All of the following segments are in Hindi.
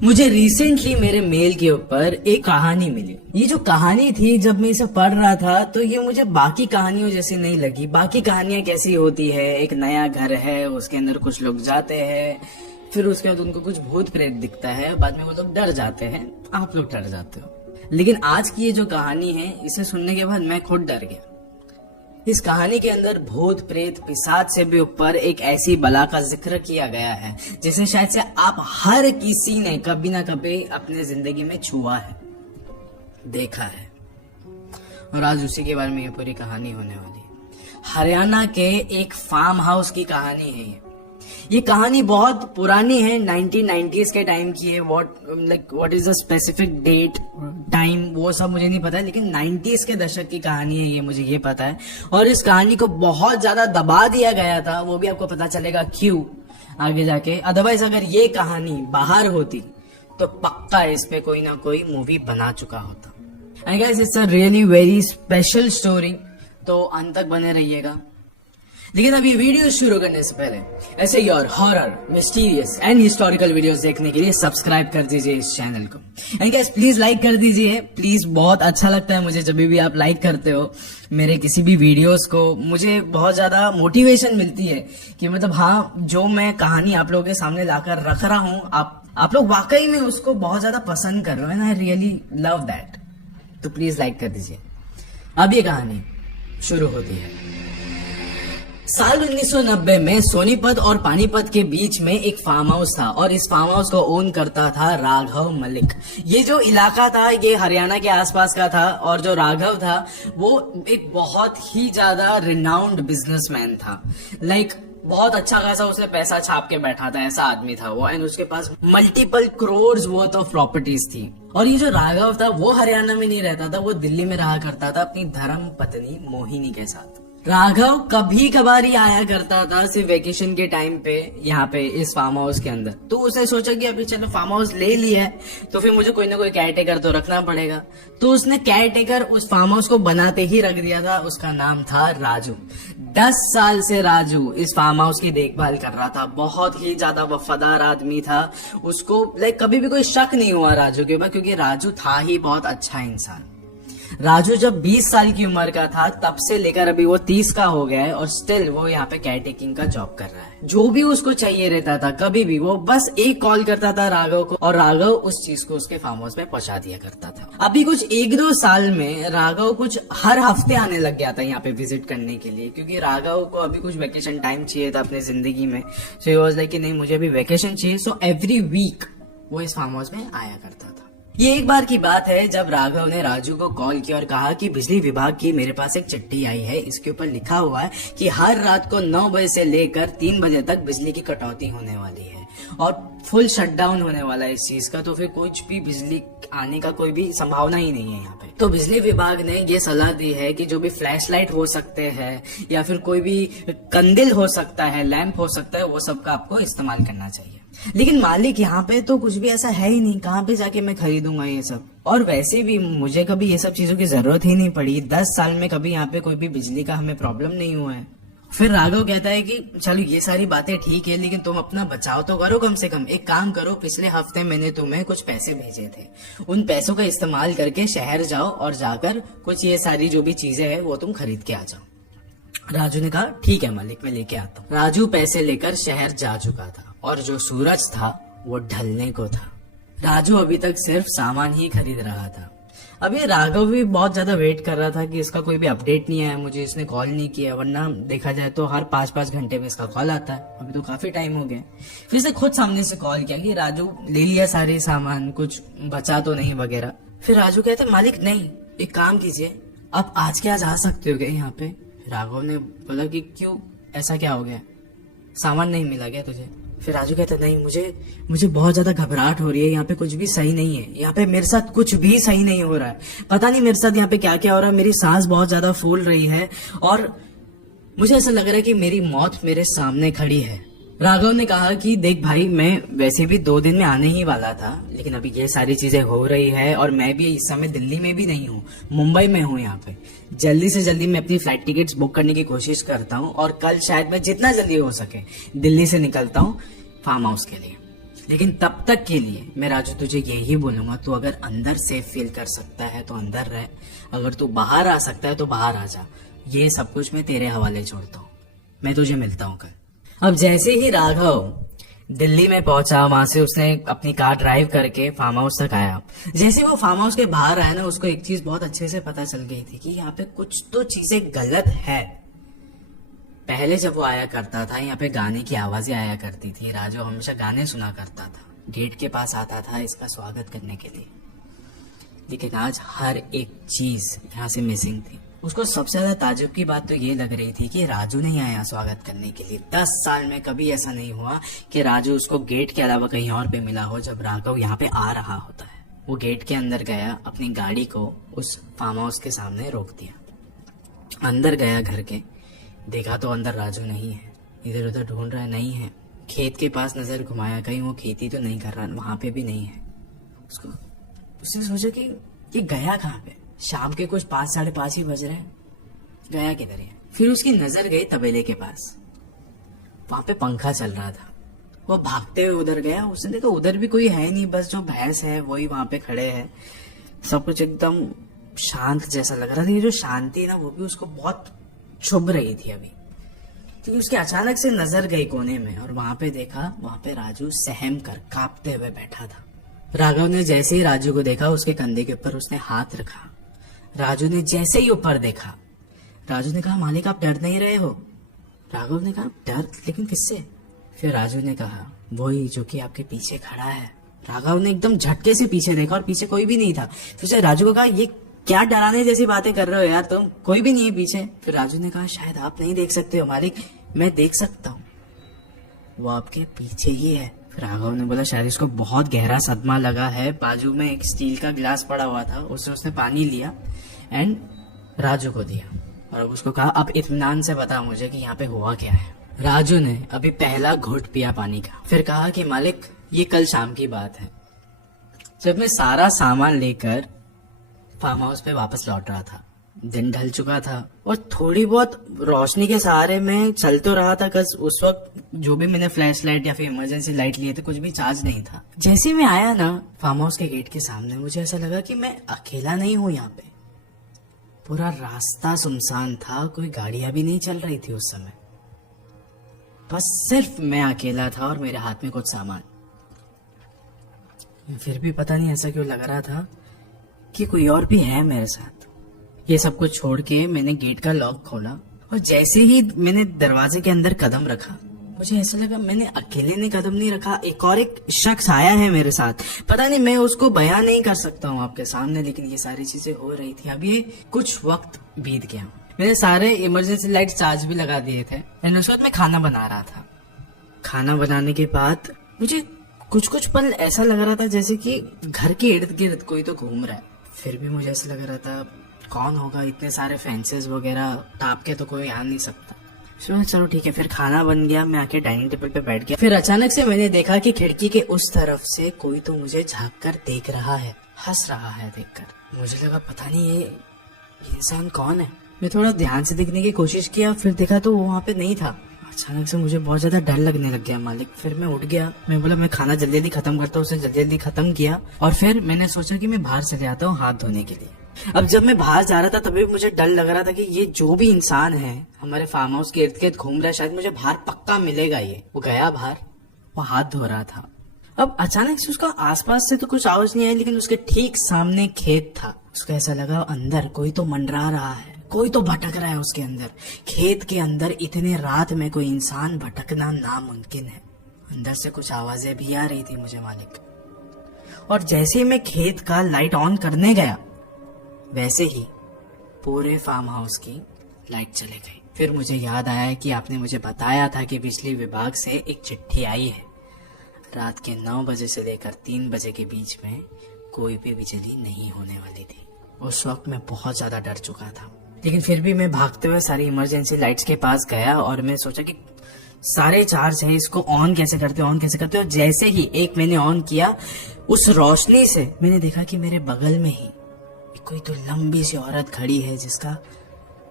मुझे रिसेंटली मेरे मेल के ऊपर एक कहानी मिली। ये जो कहानी थी, जब मैं इसे पढ़ रहा था तो ये मुझे बाकी कहानियों जैसी नहीं लगी। बाकी कहानियां कैसी होती है, एक नया घर है, उसके अंदर कुछ लोग जाते हैं, फिर उसके बाद उनको कुछ भूत प्रेत दिखता है, बाद में वो लोग डर जाते हैं, आप लोग डर जाते हो। लेकिन आज की ये जो कहानी है, इसे सुनने के बाद मैं खुद डर गया। इस कहानी के अंदर भूत प्रेत पिशाच से भी ऊपर एक ऐसी बला का जिक्र किया गया है जिसे शायद से आप हर किसी ने कभी ना कभी अपने जिंदगी में छुआ है, देखा है। और आज उसी के बारे में ये पूरी कहानी होने वाली है। हरियाणा के एक फार्म हाउस की कहानी है ये कहानी बहुत पुरानी है, 1990s के टाइम की है। What is the specific date time वो सब मुझे नहीं पता है, लेकिन 90s के दशक की कहानी है ये, मुझे ये पता है। और इस कहानी को बहुत ज्यादा दबा दिया गया था, वो भी आपको पता चलेगा क्यों आगे जाके। अदरवाइज अगर ये कहानी बाहर होती तो पक्का इस पे कोई ना कोई मूवी बना चुका होता। And guys, it's a really very special story, तो अंत तक बने रहिएगा। लेकिन अभी वीडियो शुरू करने से पहले ऐसे ही और horror, mysterious and historical videos देखने के लिए सब्सक्राइब कर दीजिए इस चैनल को। एंड गाइस, प्लीज लाइक कर दीजिए, प्लीज। बहुत अच्छा लगता है मुझे जब भी आप लाइक करते हो मेरे किसी भी वीडियोस को। मुझे बहुत ज्यादा मोटिवेशन मिलती है कि मतलब हाँ, जो मैं कहानी आप लोगों के सामने लाकर रख रहा हूँ, आप लोग वाकई में उसको बहुत ज्यादा पसंद कर रहे हो, and I really love that. तो प्लीज लाइक कर दीजिए। अब ये कहानी शुरू होती है। साल 1990 में सोनीपत और पानीपत के बीच में एक फार्म हाउस था और इस फार्म हाउस को ओन करता था राघव मलिक। ये जो इलाका था ये हरियाणा के आसपास का था और जो राघव था वो एक बहुत ही ज्यादा रिनाउंड बिजनेसमैन था। बहुत अच्छा खासा उसने पैसा छाप के बैठा था, ऐसा आदमी था वो। एंड उसके पास multiple crore worth of properties थी। और ये जो राघव था वो हरियाणा में नहीं रहता था, वो दिल्ली में रहा करता था अपनी धर्म पत्नी मोहिनी के साथ। राघव कभी कभार ही आया करता था सिर्फ वेकेशन के टाइम पे यहाँ पे इस फार्म हाउस के अंदर। तो उसने सोचा कि अभी चलो फार्म हाउस ले लिया है तो फिर मुझे कोई ना कोई केयर टेकर तो रखना पड़ेगा। तो उसने केयर टेकर उस फार्म हाउस को बनाते ही रख दिया था। उसका नाम था राजू। 10 साल से राजू इस फार्म हाउस की देखभाल कर रहा था। बहुत ही ज्यादा वफादार आदमी था। उसको कभी भी कोई शक नहीं हुआ राजू के ऊपर, क्योंकि राजू था ही बहुत अच्छा इंसान। राजू जब 20 साल की उम्र का था तब से लेकर अभी वो 30 का हो गया है और स्टिल वो यहाँ पे केयर टेकिंग का जॉब कर रहा है। जो भी उसको चाहिए रहता था, कभी भी, वो बस एक कॉल करता था राघव को और राघव उस चीज को उसके फार्म हाउस में पहुंचा दिया करता था। अभी कुछ 1-2 साल में राघव कुछ हर हफ्ते आने लग गया था यहाँ पे विजिट करने के लिए, क्योंकि राघव को अभी कुछ वेकेशन टाइम चाहिए था अपनी जिंदगी में। सो ही वाज लाइक कि नहीं, मुझे अभी वेकेशन चाहिए। सो एवरी वीक वो इस फार्म हाउस में आया करता था। ये एक बार की बात है जब राघव ने राजू को कॉल किया और कहा कि बिजली विभाग की मेरे पास एक चिट्ठी आई है, इसके ऊपर लिखा हुआ है कि हर रात को 9 बजे से लेकर 3 बजे तक बिजली की कटौती होने वाली है और फुल शटडाउन होने वाला है इस चीज का। तो फिर कुछ भी बिजली आने का कोई भी संभावना ही नहीं है यहाँ पे। तो बिजली विभाग ने ये सलाह दी है कि जो भी फ्लैश लाइट हो सकते हैं या फिर कोई भी कंदिल हो सकता है, लैंप हो सकता है, वो सब का आपको इस्तेमाल करना चाहिए। लेकिन मालिक, यहाँ पे तो कुछ भी ऐसा है ही नहीं, कहाँ पे जाके मैं खरीदूंगा ये सब। और वैसे भी मुझे कभी ये सब चीजों की जरूरत ही नहीं पड़ी। 10 साल में कभी यहाँ पे कोई भी बिजली का हमें प्रॉब्लम नहीं हुआ है। फिर राघव कहता है कि चलो ये सारी बातें ठीक है, लेकिन तुम अपना बचाव तो करो कम से कम। एक काम करो, पिछले हफ्ते मैंने तुम्हें कुछ पैसे भेजे थे, उन पैसों का इस्तेमाल करके शहर जाओ और जाकर कुछ ये सारी जो भी चीजें हैं वो तुम खरीद के आ जाओ। राजू ने कहा ठीक है मालिक, मैं लेके आता हूँ। राजू पैसे लेकर शहर जा चुका था और जो सूरज था वो ढलने को था। राजू अभी तक सिर्फ सामान ही खरीद रहा था। अभी राघव भी बहुत ज्यादा वेट कर रहा था कि इसका कोई भी अपडेट नहीं आया, मुझे इसने कॉल नहीं किया, वरना देखा जाए तो हर 5-5 घंटे में इसका कॉल आता है। अभी तो काफी टाइम हो गया। फिर इसने खुद सामने से कॉल किया कि राजू ले लिया सारे सामान, कुछ बचा तो नहीं वगैरह। फिर राजू कहते मालिक नहीं, एक काम कीजिए, आप आज के आज आ सकते हो क्या यहाँ पे। राघव ने बोला कि क्यों, ऐसा क्या हो गया, सामान नहीं मिला क्या तुझे। फिर राजू कहता नहीं, मुझे बहुत ज्यादा घबराहट हो रही है, यहाँ पे कुछ भी सही नहीं है, यहाँ पे मेरे साथ कुछ भी सही नहीं हो रहा है, पता नहीं मेरे साथ यहाँ पे क्या क्या हो रहा है। मेरी सांस बहुत ज्यादा फूल रही है और मुझे ऐसा लग रहा है कि मेरी मौत मेरे सामने खड़ी है। राघव ने कहा कि देख भाई, मैं वैसे भी 2 दिन में आने ही वाला था, लेकिन अभी ये सारी चीजें हो रही है और मैं भी इस समय दिल्ली में भी नहीं हूँ, मुंबई में हूँ। यहाँ पे जल्दी से जल्दी मैं अपनी फ्लाइट टिकट्स बुक करने की कोशिश करता हूँ और कल शायद मैं जितना जल्दी हो सके दिल्ली से निकलता हूँ फार्म हाउस के लिए। लेकिन तब तक के लिए मैं राजू तुझे यही बोलूंगा, तू अगर अंदर सेफ फील कर सकता है तो अंदर रह, अगर तू बाहर आ सकता है तो बाहर आ जा। ये सब कुछ मैं तेरे हवाले छोड़ता हूँ। मैं तुझे मिलता हूँ कल। अब जैसे ही राघव दिल्ली में पहुंचा, वहां से उसने अपनी कार ड्राइव करके फार्म हाउस तक आया। जैसे वो फार्म हाउस के बाहर आया ना, उसको एक चीज बहुत अच्छे से पता चल गई थी कि यहाँ पे कुछ तो चीजें गलत है। पहले जब वो आया करता था, यहाँ पे गाने की आवाजें आया करती थी, राजू हमेशा गाने सुना करता था, गेट के पास आता था इसका स्वागत करने के लिए। लेकिन आज हर एक चीज यहाँ से मिसिंग थी। उसको सबसे ज्यादा ताजुब की बात तो ये लग रही थी कि राजू नहीं आया स्वागत करने के लिए। 10 साल में कभी ऐसा नहीं हुआ कि राजू उसको गेट के अलावा कहीं और पे मिला हो जब राघव यहाँ पे आ रहा होता है। वो गेट के अंदर गया, अपनी गाड़ी को उस फार्म हाउस के सामने रोक दिया, अंदर गया घर के, देखा तो अंदर राजू नहीं है। इधर उधर ढूंढ रहा है, नहीं है। खेत के पास नजर घुमाया, कहीं वो खेती तो नहीं कर रहा, वहां पे भी नहीं है। उसने सोचा कि ये गया कहाँ पे। शाम के कुछ 5 साढ़े 5 ही बज रहे हैं, गया किधर है। फिर उसकी नजर गई तबेले के पास, वहां पे पंखा चल रहा था। वो भागते हुए उधर गया, उसने देखा उधर भी कोई है नहीं, बस जो भैंस है वही वहां पे खड़े हैं। सब कुछ एकदम शांत जैसा लग रहा था। ये जो शांति है ना, वो भी उसको बहुत चुभ रही थी अभी। तो उसके अचानक से नजर गई कोने में, और वहां पे देखा, वहां पे राजू सहम कर कांपते हुए बैठा था। राघव ने जैसे ही राजू को देखा, उसके कंधे के ऊपर उसने हाथ रखा। राजू ने जैसे ही ऊपर देखा, राजू ने कहा, मालिक आप डर नहीं रहे हो। राघव ने कहा, डर? लेकिन किससे? फिर राजू ने कहा, वही जो कि आपके पीछे खड़ा है। राघव ने एकदम झटके से पीछे देखा और पीछे कोई भी नहीं था। फिर राजू को कहा, ये क्या डराने जैसी बातें कर रहे हो यार तुम, कोई भी नहीं है पीछे। फिर राजू ने कहा, शायद आप नहीं देख सकते हो मालिक, मैं देख सकता हूँ, वो आपके पीछे ही है। फिर राघव ने बोला, शायद इसको बहुत गहरा सदमा लगा है। बाजू में एक स्टील का गिलास पड़ा हुआ था, उसने पानी लिया एंड राजू को दिया, और उसको कहा, अब इत्मीनान से बता मुझे कि यहाँ पे हुआ क्या है। राजू ने अभी पहला घुट पिया पानी का, फिर कहा कि मालिक ये कल शाम की बात है, जब मैं सारा सामान लेकर फार्म हाउस पे वापस लौट रहा था। दिन ढल चुका था और थोड़ी बहुत रोशनी के सहारे में चल तो रहा था, बस उस वक्त जो भी मैंने फ्लैश लाइट या फिर इमरजेंसी लाइट लिए थे, कुछ भी चार्ज नहीं था। जैसे ही मैं आया ना फार्म हाउस के गेट के सामने, मुझे ऐसा लगा कि मैं अकेला नहीं हूँ यहाँ पे। पूरा रास्ता सुनसान था, कोई गाड़ियां भी नहीं चल रही थी उस समय, बस सिर्फ मैं अकेला था और मेरे हाथ में कुछ सामान। फिर भी पता नहीं ऐसा क्यों लग रहा था कि कोई और भी है मेरे साथ। ये सब कुछ छोड़ के मैंने गेट का लॉक खोला, और जैसे ही मैंने दरवाजे के अंदर कदम रखा, मुझे ऐसा लगा मैंने अकेले ने कदम नहीं रखा, एक शख्स आया है मेरे साथ। पता नहीं, मैं उसको बयान नहीं कर सकता हूँ आपके सामने, लेकिन ये सारी चीजें हो रही थी। अब ये कुछ वक्त बीत गया, मैंने सारे इमरजेंसी लाइट चार्ज भी लगा दिए थे, एंड उसके बाद मैं खाना बना रहा था। खाना बनाने के बाद मुझे कुछ पल ऐसा लग रहा था जैसे कि घर के इर्द गिर्द कोई तो घूम रहा है। फिर भी मुझे ऐसा लग रहा था कौन होगा, इतने सारे फेंसेस वगैरह टाप के तो कोई आ नहीं सकता। चलो ठीक है, फिर खाना बन गया, मैं आके डाइनिंग टेबल पे बैठ गया। फिर अचानक से मैंने देखा कि खिड़की के उस तरफ से कोई तो मुझे झांक कर देख रहा है, हंस रहा है देखकर। मुझे लगा पता नहीं ये इंसान कौन है। मैं थोड़ा ध्यान से देखने की कोशिश किया, फिर देखा तो वो वहाँ पे नहीं था। अचानक से मुझे बहुत ज्यादा डर लगने लग गया मालिक। फिर मैं उठ गया, मैं बोला मैं खाना जल्दी जल्दी खत्म करता हूँ, उसे जल्दी जल्दी खत्म किया, और फिर मैंने सोचा कि मैं बाहर चले आता हूँ हाथ धोने के लिए। अब जब मैं बाहर जा रहा था तभी मुझे डर लग रहा था कि ये जो भी इंसान है हमारे फार्म हाउस के इर्द गिर्द घूम रहा है, शायद मुझे बाहर पक्का मिलेगा। ये वो गया बाहर, वो हाथ धो रहा था। अब अचानक से उसका आसपास से तो कुछ आवाज नहीं आई, लेकिन उसके ठीक सामने खेत था। उसको ऐसा लगा अंदर कोई तो मंडरा रहा है, कोई तो भटक रहा है उसके अंदर। खेत के अंदर इतने रात में कोई इंसान भटकना नामुमकिन है। अंदर से कुछ आवाजें भी आ रही थी मुझे मालिक। और जैसे ही मैं खेत का लाइट ऑन करने गया, वैसे ही पूरे फार्म हाउस की लाइट चली गई। फिर मुझे याद आया कि आपने मुझे बताया था कि बिजली विभाग से एक चिट्ठी आई है। रात के 9 बजे से लेकर 3 बजे के बीच में कोई भी बिजली नहीं होने वाली थी। उस वक्त मैं बहुत ज्यादा डर चुका था, लेकिन फिर भी मैं भागते हुए सारी इमरजेंसी लाइट्स के पास गया और मैं सोचा कि सारे चार्ज है, इसको ऑन कैसे करते हो। जैसे ही एक मैंने ऑन किया, उस रोशनी से मैंने देखा कि मेरे बगल में ही कोई तो लंबी सी औरत खड़ी है जिसका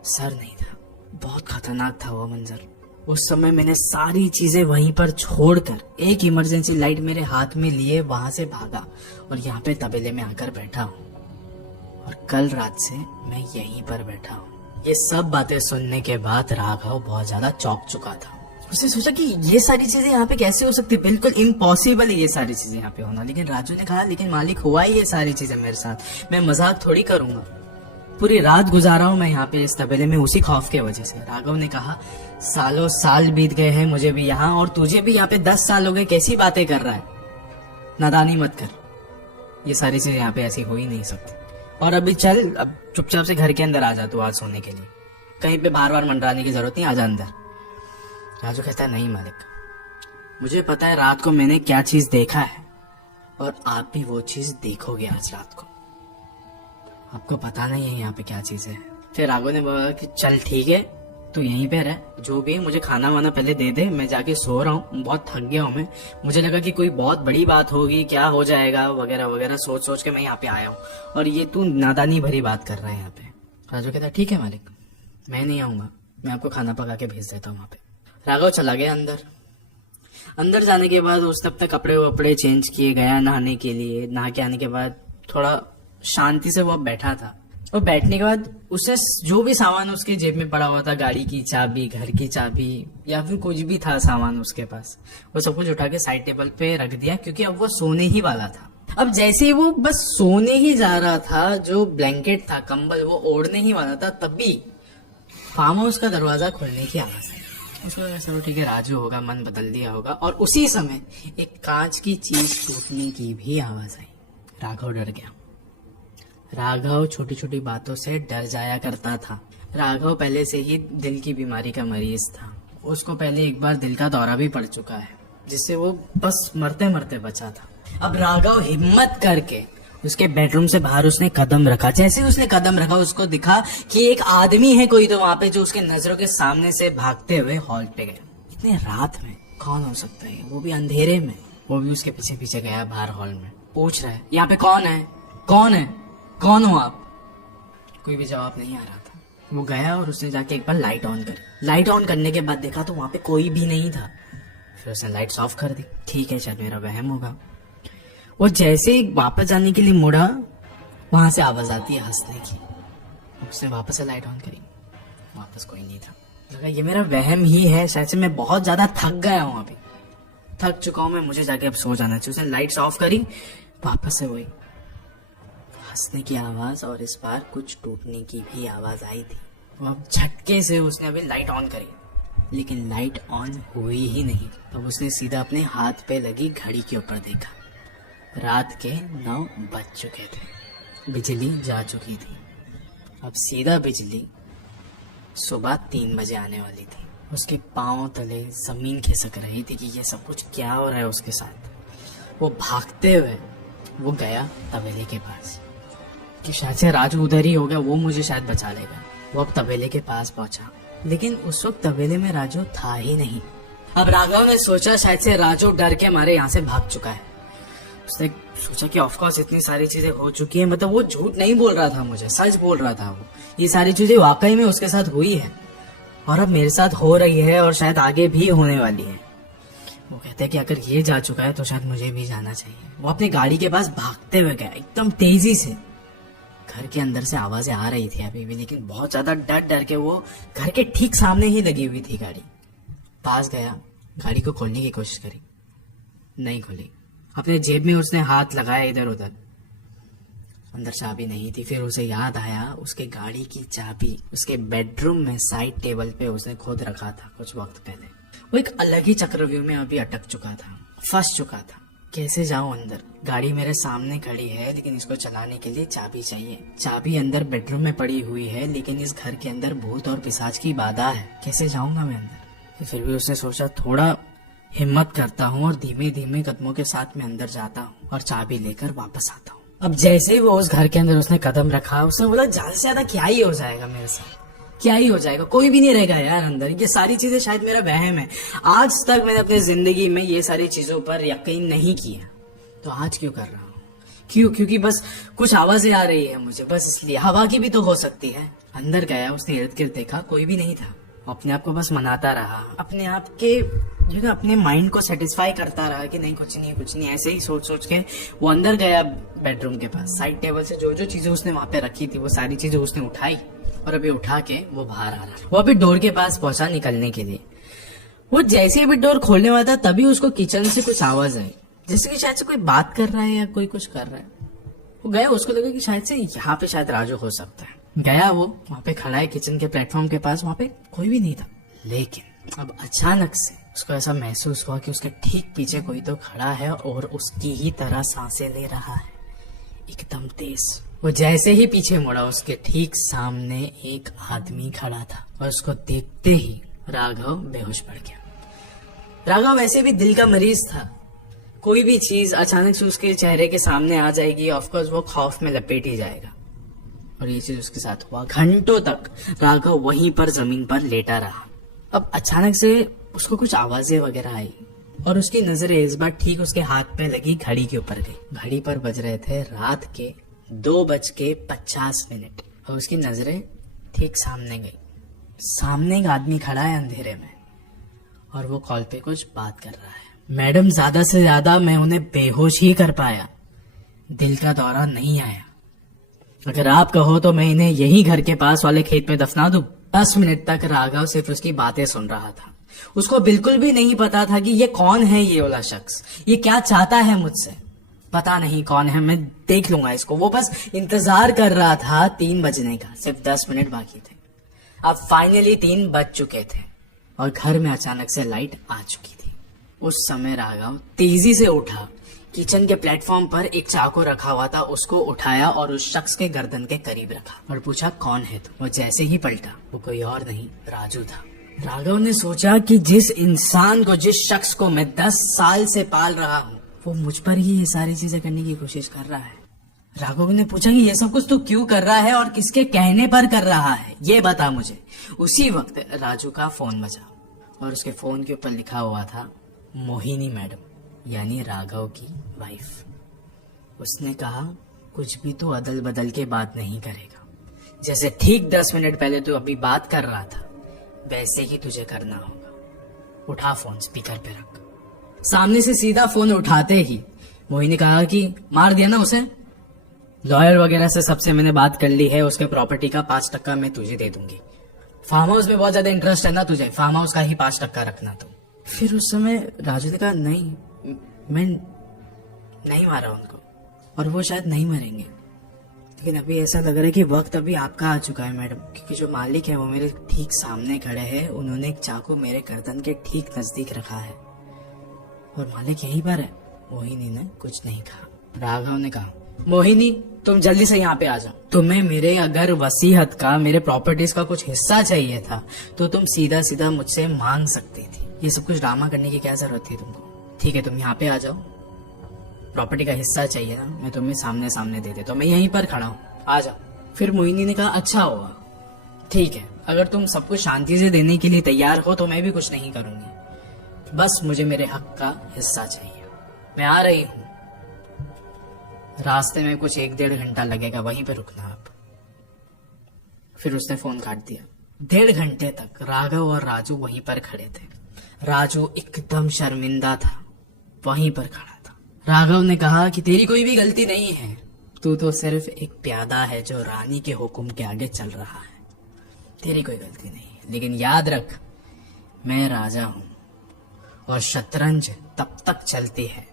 सर नहीं था। बहुत खतरनाक था वो मंजर। उस समय मैंने सारी चीजें वहीं पर छोड़कर एक इमरजेंसी लाइट मेरे हाथ में लिए वहां से भागा और यहाँ पे तबेले में आकर बैठा हूँ। और कल रात से मैं यहीं पर बैठा हूँ। ये सब बातें सुनने के बाद राघव बहुत ज्यादा चौंक चुका था। उसने सोचा कि ये सारी चीजें यहाँ पे कैसे हो सकती, बिल्कुल इम्पॉसिबल है ये सारी चीजें यहाँ पे होना। लेकिन राजू ने कहा, लेकिन मालिक हुआ ही ये सारी चीजें मेरे साथ, मैं मजाक थोड़ी करूंगा। पूरी रात गुजारा हूं मैं यहाँ पे इस तबेले में उसी खौफ के वजह से। राघव ने कहा, सालों साल बीत गए हैं मुझे भी यहाँ, और तुझे भी यहाँ पे 10 साल हो गए, कैसी बातें कर रहा है, नादानी मत कर, ये सारी चीजें यहाँ पे ऐसी हो ही नहीं सकती। और अभी चल, अब चुपचाप से घर के अंदर आ जा तू आज सोने के लिए, कहीं पे बार बार मंडराने की जरूरत नहीं, आजा अंदर। राजू कहता है, नहीं मालिक, मुझे पता है रात को मैंने क्या चीज देखा है और आप भी वो चीज देखोगे आज रात को। आपको पता नहीं है यहाँ पे क्या चीज है। फिर राघव ने बोला कि चल ठीक है, तू यहीं पे रह, जो भी है मुझे खाना वाना पहले दे दे, मैं जाके सो रहा हूँ, बहुत थक गया हूँ मैं। मुझे लगा कि कोई बहुत बड़ी बात होगी, क्या हो जाएगा वगैरह वगैरह, सोच सोच के मैं यहाँ पे आया हूँ, और ये तू नादानी भरी बात कर रहा है यहाँ पे। राजू कहता, ठीक है मालिक, मैं नहीं आऊंगा, मैं आपको खाना पका के भेज देता हूँ वहाँ पे। राघव चला गया अंदर। अंदर जाने के बाद उस तब तक कपड़े वपड़े चेंज किए गया नहाने के लिए। नहा के आने के बाद थोड़ा शांति से वो बैठा था, और बैठने के बाद उसे जो भी सामान उसके जेब में पड़ा हुआ था, गाड़ी की चाबी, घर की चाबी, या फिर कुछ भी था सामान उसके पास, वो सब कुछ उठा के साइड टेबल पे रख दिया, क्योंकि अब वो सोने ही वाला था। अब जैसे ही वो बस सोने ही जा रहा था, जो ब्लैंकेट था, कंबल, वो ओढ़ने ही वाला था, तभी फार्म हाउस का दरवाजा खुलने की आवाज आई। उसको लगा चलो ठीक है, राजू होगा, मन बदल दिया होगा। और उसी समय एक कांच की चीज टूटने की भी आवाज आई। राघव डर गया। राघव छोटी छोटी बातों से डर जाया करता था। राघव पहले से ही दिल की बीमारी का मरीज था। उसको पहले एक बार दिल का दौरा भी पड़ चुका है, जिससे वो बस मरते मरते बचा था। अब राघव हिम्मत करके उसके बेडरूम से बाहर उसने कदम रखा। जैसे उसने कदम रखा, उसको दिखा कि एक आदमी है कोई तो वहां पे, जो उसके नजरों के सामने से भागते हुए हॉल पे गया। इतने रात में कौन हो सकता है, वो भी अंधेरे में। वो भी उसके पीछे पीछे गया बाहर हॉल में, पूछ रहा है, यहाँ पे कौन है, कौन है, कौन हो आप? कोई भी जवाब नहीं आ रहा था। वो गया और उसने जाके एक बार लाइट ऑन करी। लाइट ऑन करने के बाद देखा तो वहां पे कोई भी नहीं था। फिर उसने लाइट्स ऑफ कर दी। ठीक है, शायद मेरा वहम होगा। वो जैसे ही वापस जाने के लिए मुड़ा, वहां से आवाज आती है हंसने की। उसने वापस से लाइट ऑन करी, वापस कोई नहीं था। लगा ये मेरा वहम ही है, शायद से मैं बहुत ज्यादा थक गया हूँ, अभी थक चुका हूँ मैं, मुझे जाके अब सो जाना चाहिए। उसने लाइट्स ऑफ करी, वापस से वही हंसने की आवाज, और इस बार कुछ टूटने की भी आवाज आई थी। वो अब झटके से उसने अभी लाइट ऑन करी, लेकिन लाइट ऑन हुई ही नहीं। तब उसने सीधा अपने हाथ पे लगी घड़ी के ऊपर देखा। रात के 9 बज चुके थे, बिजली जा चुकी थी। अब सीधा बिजली सुबह 3 बजे आने वाली थी। उसके पांव तले जमीन खिसक रही थी कि ये सब कुछ क्या हो रहा है उसके साथ। वो भागते हुए वो गया तबेले के पास, कि शायद से राजू उधर ही हो गया, वो मुझे शायद बचा लेगा। वो अब तबेले के पास पहुंचा, लेकिन उस वक्त तबेले में राजू था ही नहीं। अब राघव ने सोचा शायद से राजू डर के मारे यहाँ से भाग चुका है। उसने सोचा कि ऑफ कोर्स इतनी सारी चीजें हो चुकी है, मतलब वो झूठ नहीं बोल रहा था, मुझे सच बोल रहा था। वो ये सारी चीजें वाकई में उसके साथ हुई है, और अब मेरे साथ हो रही है, और शायद आगे भी होने वाली है। वो कहते हैं कि अगर ये जा चुका है तो शायद मुझे भी जाना चाहिए। वो अपनी गाड़ी के पास भागते हुए गया एकदम तेजी से। घर के अंदर से आवाजें आ रही थी अभी भी, लेकिन बहुत ज्यादा डर डर के वो घर के ठीक सामने ही लगी हुई थी गाड़ी। पास गया, गाड़ी को खोलने की कोशिश करी, नहीं खुली। अपने जेब में उसने हाथ लगाया इधर उधर, अंदर चाबी नहीं थी। फिर उसे याद आया उसके गाड़ी की चाबी उसके बेडरूम में साइड टेबल पे उसने खुद रखा था कुछ वक्त पहले। वो एक अलग ही चक्रव्यूह में अभी अटक चुका था, फंस चुका था। कैसे जाऊं अंदर? गाड़ी मेरे सामने खड़ी है, लेकिन इसको चलाने के लिए चाबी चाहिए। चाबी अंदर बेडरूम में पड़ी हुई है, लेकिन इस घर के अंदर भूत और पिशाच की बाधा है। कैसे जाऊंगा मैं अंदर? फिर भी उसने सोचा थोड़ा हिम्मत करता हूँ और धीमे धीमे कदमों के साथ मैं अंदर जाता हूँ और चाबी लेकर वापस आता हूँ। अब जैसे ही वो उस घर के अंदर उसने कदम रखा, उसने बोला ज्यादा से ज्यादा क्या ही हो जाएगा मेरे साथ, क्या ही हो जाएगा, कोई भी नहीं रहेगा यार अंदर। ये सारी चीजें शायद मेरा वहम है। आज तक मैंने अपनी जिंदगी में ये सारी चीजों पर यकीन नहीं किया, तो आज क्यों कर रहा हूँ? क्यों? क्योंकि बस कुछ आवाजें आ रही है मुझे, बस इसलिए। हवा की भी तो हो सकती है। अंदर गया, उसने इर्द गिर्द देखा, कोई भी नहीं था। अपने आप को बस मनाता रहा, अपने आप के अपने माइंड को सेटिस्फाई करता रहा कि नहीं कुछ नहीं, ऐसे ही सोच सोच के वो अंदर गया बेडरूम के पास। साइड टेबल से जो जो चीजें उसने वहां पे रखी थी वो सारी चीजें उसने उठाई और अभी उठा के वो बाहर आ रहा। वो अभी डोर के पास पहुंचा निकलने के लिए। वो जैसे अभी डोर खोलने वाला था तभी उसको किचन से कुछ आवाज आई, जैसे कि शायद से कोई बात कर रहा है या कोई कुछ कर रहा है। वो गया, उसको लगा कि शायद से यहाँ पे शायद राजू हो सकता है। गया, वो वहां पे खड़ा है किचन के प्लेटफॉर्म के पास, वहां पे कोई भी नहीं था। लेकिन अब अचानक से उसको ऐसा महसूस हुआ कि उसके ठीक पीछे कोई तो खड़ा है और उसकी ही तरह सांसें ले रहा है, एकदम तेज। वो जैसे ही पीछे मुड़ा, उसके ठीक सामने एक आदमी खड़ा था और उसको देखते ही राघव बेहोश पड़ गया। राघव वैसे भी दिल का मरीज था, कोई भी चीज अचानक से उसके चेहरे के सामने आ जाएगी, ऑफकोर्स वो खौफ में लपेट ही जाएगा। और ये चीज उसके साथ हुआ। घंटों तक राघव वहीं पर जमीन पर लेटा रहा। अब अचानक से उसको कुछ आवाजें वगैरह आई और उसकी नजरें इस बार ठीक उसके हाथ पे लगी घड़ी के ऊपर गई। घड़ी पर बज रहे थे रात के 2:50 और उसकी नजरें ठीक सामने गई। सामने एक आदमी खड़ा है अंधेरे में और वो कॉल पे कुछ बात कर रहा है। मैडम, ज्यादा से ज्यादा मैं उन्हें बेहोश ही कर पाया, दिल का दौरा नहीं आया। अगर आप कहो तो मैं इन्हें यही घर के पास वाले खेत में दफना दूं। 10 मिनट तक राघव सिर्फ उसकी बातें सुन रहा था। उसको बिल्कुल भी नहीं पता था कि ये कौन है, ये वाला शख्स, ये क्या चाहता है मुझसे। पता नहीं कौन है, मैं देख लूंगा इसको। वो बस इंतजार कर रहा था 3 बजने का, सिर्फ 10 मिनट बाकी थे। अब फाइनली 3 बज चुके थे और घर में अचानक से लाइट आ चुकी थी। उस समय राघव तेजी से उठा, किचन के प्लेटफॉर्म पर एक चाकू रखा हुआ था, उसको उठाया और उस शख्स के गर्दन के करीब रखा और पूछा, कौन है तू? वो जैसे ही पलटा, वो कोई और नहीं राजू था। राघव ने सोचा कि जिस इंसान को, जिस शख्स को मैं 10 साल से पाल रहा हूँ, वो मुझ पर ही ये सारी चीजें करने की कोशिश कर रहा है। राघव ने पूछा कि ये सब कुछ तू क्यों कर रहा है और किसके कहने पर कर रहा है, ये बता मुझे। उसी वक्त राजू का फोन बजा और उसके फोन के ऊपर लिखा हुआ था मोहिनी मैडम, यानी राघव की वाइफ। उसने कहा, कुछ भी तो अदल बदल के बात नहीं करेगा। जैसे ठीक 10 मिनट पहले तू अभी बात कर रहा था, वैसे ही तुझे करना होगा। उठा फोन, स्पीकर पे रख। सामने से सीधा फोन उठाते ही मोहिनी कहा कि मार दिया ना उसे, लॉयर वगैरह से सबसे मैंने बात कर ली है, उसके प्रॉपर्टी का 5% मैं तुझे दे दूंगी। फार्म हाउस में बहुत ज्यादा इंटरेस्ट है ना तुझे, फार्म हाउस का ही 5% रखना तू। फिर उस समय राजू ने कहा, नहीं, मैं नहीं मारा उनको और वो शायद नहीं मरेंगे, लेकिन अभी ऐसा लग रहा है कि वक्त अभी आपका आ चुका है मैडम, क्योंकि जो मालिक है वो मेरे ठीक सामने खड़े हैं। उन्होंने एक चाकू मेरे गर्दन के ठीक नजदीक रखा है और मालिक यहीं पर है। मोहिनी ने कुछ नहीं कहा। राघव ने कहा, मोहिनी तुम जल्दी से यहाँ पे आ जाओ। तुम्हें मेरे अगर वसीयत का, मेरे प्रॉपर्टीज का कुछ हिस्सा चाहिए था तो तुम सीधा सीधा मुझसे मांग सकती थी। ये सब कुछ ड्रामा करने की क्या जरूरत थी तुमको? ठीक है, तुम यहाँ पे आ जाओ, प्रॉपर्टी का हिस्सा चाहिए ना, मैं तुम्हें सामने सामने दे देता हूँ, मैं यहीं पर खड़ा हूँ, आ जाओ। फिर मोहिनी ने कहा, अच्छा होगा, ठीक है, अगर तुम सब कुछ शांति से देने के लिए तैयार हो तो मैं भी कुछ नहीं करूंगी, बस मुझे मेरे हक का हिस्सा चाहिए। मैं आ रही हूँ, रास्ते में कुछ 1-1.5 घंटा लगेगा, वहीं पे रुकना आप। फिर उसने फोन काट दिया। 1.5 घंटे तक राघव और राजू वहीं पर खड़े थे। राजू एकदम शर्मिंदा था, वहीं पर खड़ा था। राघव ने कहा कि तेरी कोई भी गलती नहीं है, तू तो सिर्फ एक प्यादा है जो रानी के हुक्म के आगे चल रहा है, तेरी कोई गलती नहीं है। लेकिन याद रख, मैं राजा हूं और शतरंज तब तक चलती है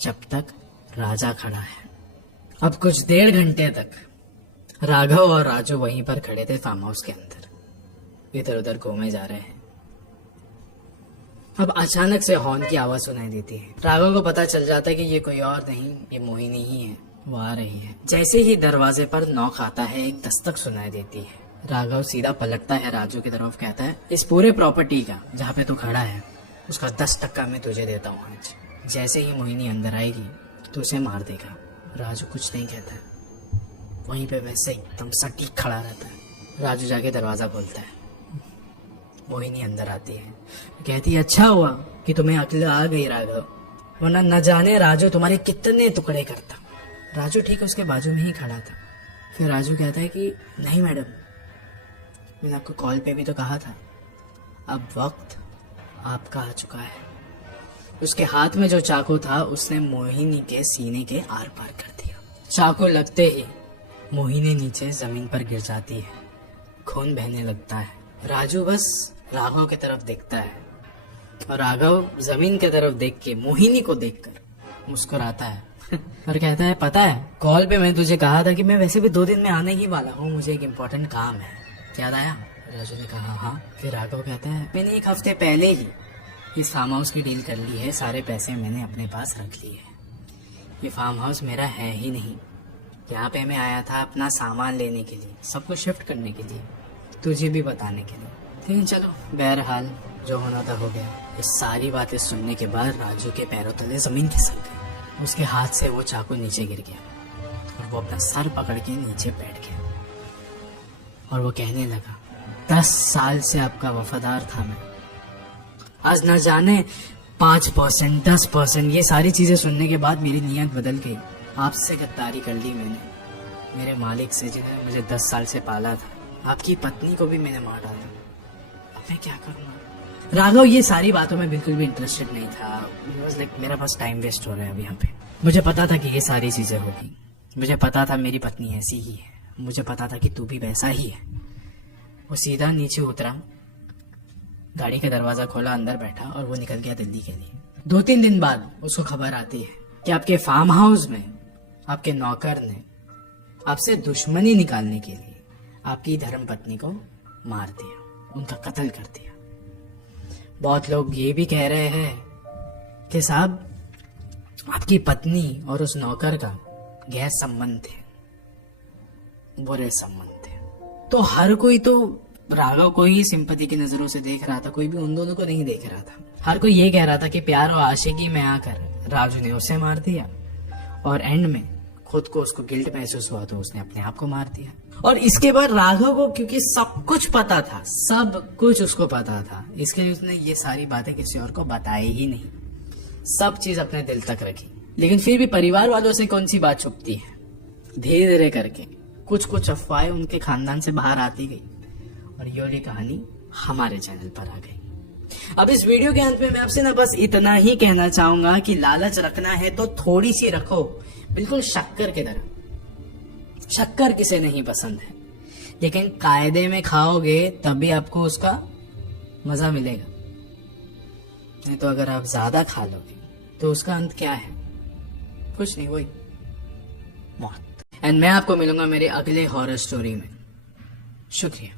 जब तक राजा खड़ा है। अब कुछ 1.5 घंटे तक राघव और राजू वहीं पर खड़े थे फार्म हाउस के अंदर, इधर उधर घूमे जा रहे हैं। अब अचानक से हॉर्न की आवाज सुनाई देती है। राघव को पता चल जाता है कि ये कोई और नहीं, ये मोहिनी ही है, वो आ रही है। जैसे ही दरवाजे पर नॉक आता है, एक दस्तक सुनाई देती है। राघव सीधा पलटता है राजू की तरफ, कहता है, इस पूरे प्रॉपर्टी का जहाँ पे तू खड़ा है उसका 10% मैं तुझे देता हूँ आज। जैसे ही मोहिनी अंदर आएगी तो उसे मार देगा। राजू कुछ नहीं कहता है, वहीं पे वैसे एकदम सटीक खड़ा रहता है। राजू जाके दरवाजा खोलता है। मोहिनी अंदर आती है, कहती है, अच्छा हुआ कि तुम्हें अक्ल आ गई राघव, वरना न जाने राजू तुम्हारे कितने टुकड़े करता। राजू ठीक उसके बाजू में ही खड़ा था। फिर राजू कहता है कि नहीं मैडम, मैंने आपको कॉल पे भी तो कहा था अब वक्त आपका आ चुका है। उसके हाथ में जो चाकू था उसने मोहिनी के सीने के आर पार कर दिया। चाकू लगते ही मोहिनी नीचे जमीन पर गिर जाती है, खून बहने लगता है। राजू बस राघव की तरफ देखता है और राघव जमीन की तरफ देख के मोहिनी को देखकर मुस्कुराता है और कहता है, पता है कॉल पे मैं तुझे कहा था कि मैं वैसे भी 2 दिन में आने ही वाला हूँ, मुझे एक इम्पोर्टेंट काम है, याद आया? राजू ने कहा हाँ। फिर राघव कहता है, मैंने 1 हफ्ते पहले ही इस फार्म हाउस की डील कर ली है, सारे पैसे मैंने अपने पास रख लिए हैं। ये फार्म हाउस मेरा है ही नहीं, यहाँ पे मैं आया था अपना सामान लेने के लिए, सब कुछ शिफ्ट करने के लिए, तुझे भी बताने के लिए। लेकिन चलो बहरहाल जो होना था हो गया। ये सारी बातें सुनने के बाद राजू के पैरों तले जमीन खिसक गई। उसके हाथ से वो चाकू नीचे गिर गया और वो अपना सर पकड़ के नीचे बैठ गया और वो कहने लगा, 10 साल से आपका वफादार था मैं, आज न जाने 5%, 10%, ये सारी चीजें सुनने के बाद मेरी नीयत बदल गई। आपसे गद्दारी कर ली मैंने, मेरे मालिक से जिन्हें मुझे 10 साल से पाला था, आपकी पत्नी को भी मैंने मार डाला। अब मैं क्या करूँगा? राघव ये सारी बातों में बिल्कुल भी इंटरेस्टेड नहीं था। मेरा बस टाइम वेस्ट हो रहा है अब यहाँ पे। मुझे पता था कि ये सारी चीजें होगी, मुझे पता था मेरी पत्नी ऐसी ही है, मुझे पता था कि तू भी वैसा ही है। वो सीधा नीचे उतरा, गाड़ी का दरवाजा खोला, अंदर बैठा और वो निकल गया दिल्ली के लिए। 2-3 दिन बाद उसको खबर आती है कि आपके फार्म हाउस में आपके नौकर ने आपसे दुश्मनी निकालने के लिए आपकी धर्मपत्नी को मार दिया, उनका कत्ल कर दिया। बहुत लोग ये भी कह रहे हैं कि साहब आपकी पत्नी और उस नौकर का गैर संबंध थे, बुरे संबंध थे। तो हर कोई तो राघव को ही सिंपैथी की नजरों से देख रहा था, कोई भी उन दोनों को नहीं देख रहा था। हर कोई ये कह रहा था कि प्यार और आशिकी में आकर राजू ने उसे मार दिया और एंड में खुद को उसको गिल्ट महसूस हुआ तो उसने अपने आप को मार दिया। और इसके बाद राघव को क्योंकि सब कुछ पता था, सब कुछ उसको पता था, इसके लिए उसने ये सारी बातें किसी और को बताई ही नहीं, सब चीज अपने दिल तक रखी। लेकिन फिर भी परिवार वालों से कौन सी बात छुपती है, धीरे धीरे करके कुछ कुछ अफवाहें उनके खानदान से बाहर आती गई और ये वाली कहानी हमारे चैनल पर आ गई। अब इस वीडियो के अंत में मैं आपसे ना बस इतना ही कहना चाहूंगा कि लालच रखना है तो थोड़ी सी रखो, बिल्कुल शक्कर की तरह। शक्कर किसे नहीं पसंद है, लेकिन कायदे में खाओगे तभी आपको उसका मजा मिलेगा, नहीं तो अगर आप ज्यादा खा लोगे तो उसका अंत क्या है? कुछ नहीं, वही मौत। एंड मैं आपको मिलूंगा मेरे अगले हॉरर स्टोरी में। शुक्रिया।